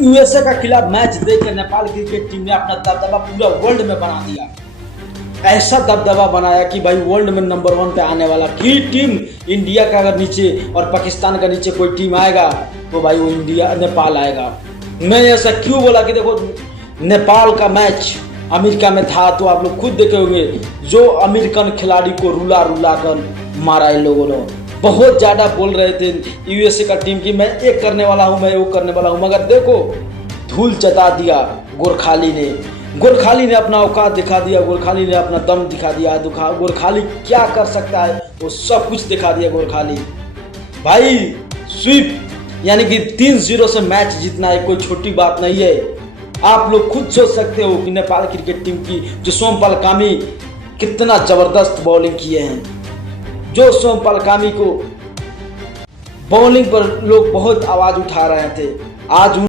USA का खिलाफ match देखकर नेपाल क्रिकेट टीम ने अपना दबदबा पूरा वर्ल्ड में बना दिया। ऐसा दबदबा बनाया कि भाई वर्ल्ड में नंबर 1 पे आने वाला की टीम इंडिया का अगर नीचे और पाकिस्तान का नीचे कोई टीम आएगा तो भाई वो इंडिया नेपाल आएगा। मैं ऐसा क्यों बोला कि देखो नेपाल का मैच अमेरिका में था तो आप लोग खुद देखे होंगे, जो अमेरिकन खिलाड़ी को रुला रुला कर मारा इन लोगों ने। बहुत ज़्यादा बोल रहे थे यूएसए का टीम की मैं एक करने वाला हूँ, मैं वो करने वाला हूँ, मगर देखो धूल चटा दिया गोरखाली ने। गोरखाली ने अपना औकात दिखा दिया, गोरखाली ने अपना दम दिखा दिया। गोरखाली क्या कर सकता है वो सब कुछ दिखा दिया गोरखाली। भाई स्वीप यानी कि 3-0 से मैच जीतना है कोई छोटी बात नहीं है। आप लोग खुद सोच सकते हो कि नेपाल क्रिकेट टीम की जो सोमपाल कामी कितना जबरदस्त बॉलिंग किए हैं। जो सोमपाल कामी को बॉलिंग पर लोग बहुत आवाज उठा रहे थे, आज